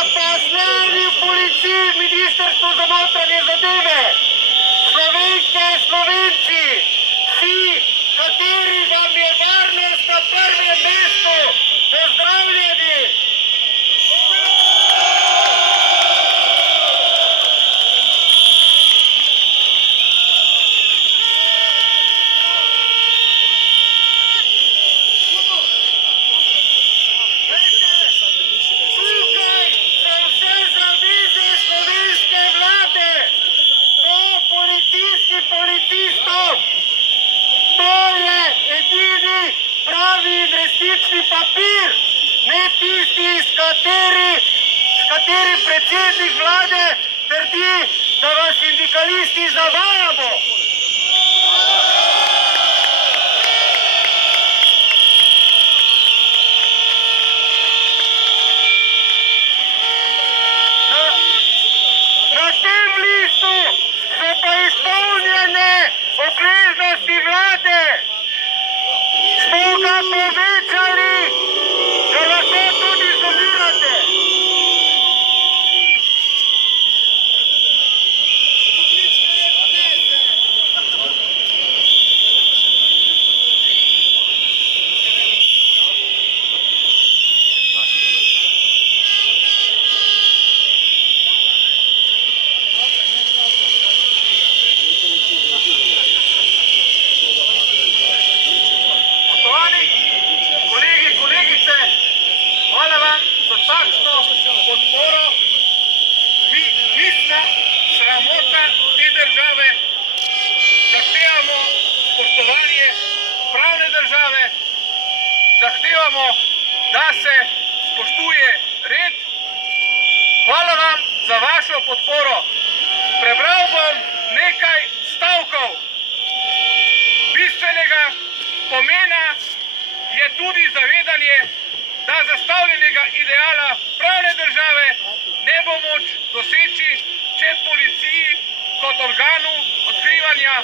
zaposleni v policiji, v Ministrstvu za notranje zadeve, Slovenke, Slovenci, vsi, kateri vam je varnost na prvem mestu, pozdravljeni! Papir, ne tisti, s katerim predsednik vlade trdi, da vas sindikalisti zavajamo. Na tem listu so pa izpolnjene obveznosti vlade. Smo ga povečali, da lahko tudi izolirate. Podporo. Mi smo sramota te države, zahtevamo spoštovanje pravne države, zahtevamo, da se spoštuje red. Hvala vam za vašo podporo. Prebral bom nekaj stavkov. Bistvenega pomena je tudi zavedanje, da zastavljenega ideala pravne države ne bo moč doseči, če policiji kot organu odkrivanja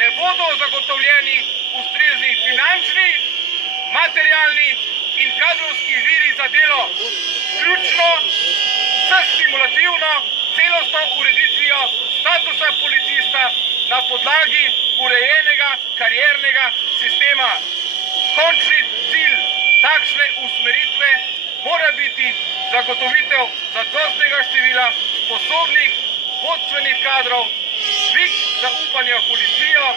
ne bodo zagotovljeni ustrezni finančni, materialni in kadrovski viri za delo, vključno s stimulativno celostno ureditvijo statusa policista na podlagi urejenega kariernega sistema. Končni cilj takšne usmeritve mora biti zagotovitev zadostnega števila sposobnih vodstvenih kadrov, dvig zaupanja v policijo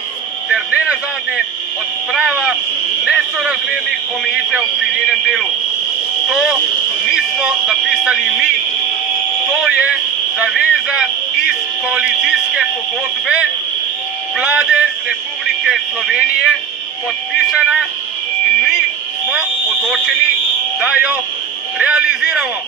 ter nenazadnje odprava nesorazmernih omejitev pri njenem delu. To nismo napisali mi, to je zaveza iz koalicijske pogodbe Vlade Republike Slovenije podpisana in mi smo odločeni, da jo realiziramo.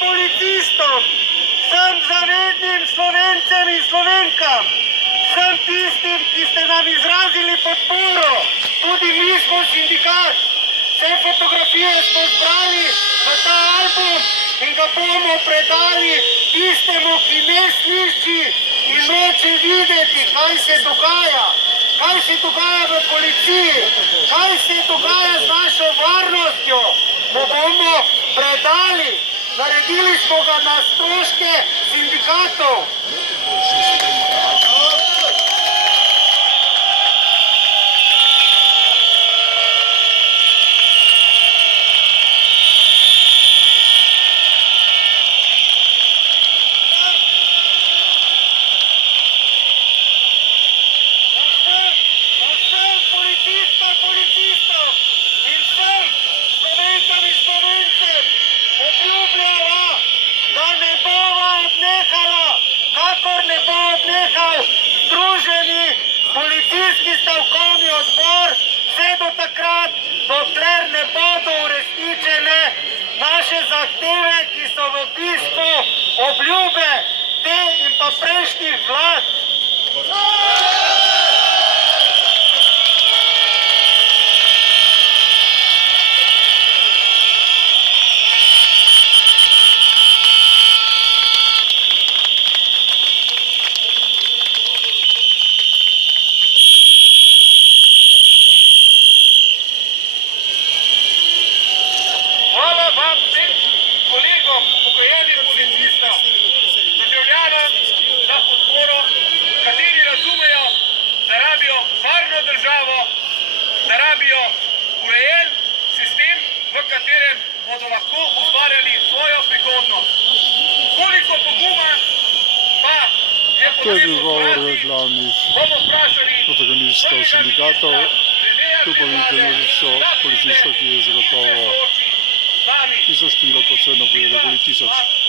Policistom, vsem zavednim Slovencem in Slovenkam, vsem tistim, ki ste nam izrazili podporo, tudi mi smo sindikat. Vse fotografije smo zbrali za ta album in ga bomo predali tistemu, ki ne sliši in noče videti, kaj se dogaja. Kaj se dogaja v policiji, kaj se dogaja z našo varnostjo, mu bomo predali. Naredili smo ga na stroške sindikatov. Vsem policistom in vsem Slovenkam in Slovencem obljubljava, da ne bova odnehala, kakor ne bo odnehal policijski stavkovni odbor vse do takrat, dokler ne bodo uresničene naše zahteve, ki so v bistvu obljube te in pa prejšnjih vlad. Hvala vam vsem kolegom, upokojenim policistom, državljanom za podporo, kateri razumejo, da rabijo varno državo, da rabijo urejen sistem, v katerem bodo lahko ustvarjali svojo prihodnost. Koliko poguma pa je To je bil potrebno govor zbrati, glavnih bomo vprašali protagonistov sindikatov. Tu pa vidite množico policistov, ki je zagotovo tisoč kilo, kot so napovedali, okoli 1000.